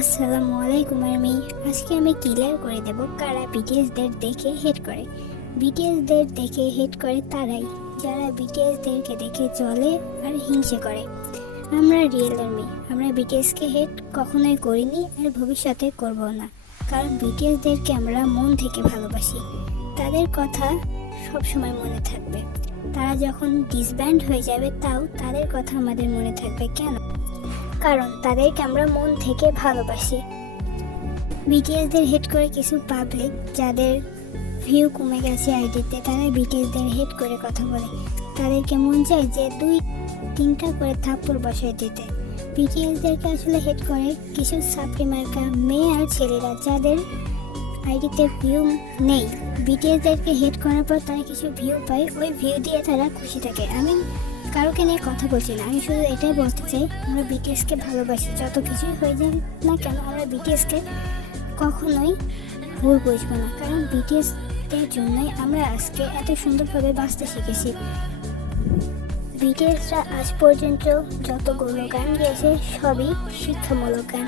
আসসালামু আলাইকুম আর্মি। আজকে আমি ক্লিয়ার করে দেব কারা বিটিএসদের দেখে হেট করে। বিটিএসদের দেখে হেট করে তারাই যারা বিটিএসদেরকে দেখে চলে আর হিংসে করে। আমরা রিয়েল আর্মি, আমরা বিটিএসকে হেট কখনোই করিনি আর ভবিষ্যতে করব না, কারণ বিটিএসদেরকে আমরা মন থেকে ভালোবাসি। তাদের কথা সবসময় মনে থাকবে। তারা যখন ডিসব্যান্ড হয়ে যাবে তাও তাদের কথা আমাদের মনে থাকবে। কেন? কারণ তাদেরকে আমরা মন থেকে ভালোবাসি। বিটিএসদের হেট করে কিছু পাবলিক যাদের ভিউ কমে গেছে আইডিতে, তারা বিটিএসদের হেট করে কথা বলে। তাদেরকে মন চায় যে 2-3টা করে থাপ্পড় বসায় দিতে। বিটিএসদেরকে আসলে হেট করে কিছু সাপ্রি মার্কা মেয়ে আর ছেলেরা যাদের আইডিতে ভিউ নেই। বিটিএসদেরকে হেট করার পর তারা কিছু ভিউ পায়, ওই ভিউ দিয়ে তারা খুশি থাকে। আমি কারোকে নিয়ে কথা বলছি না, আমি শুধু এটাই বলতে চাই আমরা বিটিএসকে ভালোবাসি। যত কিছুই হয়ে যাক না কেন, আমরা বিটিএসকে কখনোই ভুল বুঝবো না, কারণ বিটিএসদের জন্যই আমরা আজকে এত সুন্দরভাবে বাঁচতে শিখেছি। বিটিএসরা আজ পর্যন্ত যতগুলো গান গেয়েছে সবই শিক্ষামূলক গান।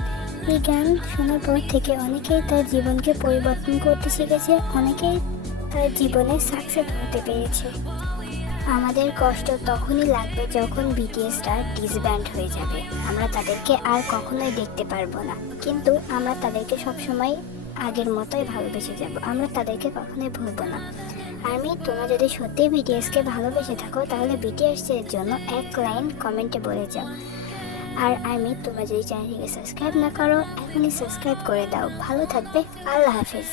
এই গান শোনার পর থেকে অনেকেই তার জীবনকে পরিবর্তন করতে শিখেছে, অনেকেই তার জীবনে সাকসেস হতে পেরেছে। আমাদের কষ্ট তখনই লাগবে যখন বিটিএসরা ডিসব্যান্ড হয়ে যাবে। আমরা তাদেরকে আর কখনোই দেখতে পারবো না, কিন্তু আমরা তাদেরকে সবসময় আগের মতোই ভালোবেসে যাব। আমরা তাদেরকে কখনোই ভুলবো না। আমি তোমরা যদি সত্যি বিটিএসকে ভালোবেসে থাকো তাহলে বিটিএসের জন্য এক লাইন কমেন্টে বলে যাও। আর তোমরা যদি চ্যানেলটিকে সাবস্ক্রাইব না করো এখনই সাবস্ক্রাইব করে দাও। ভালো থাকবে। আল্লাহ হাফিজ।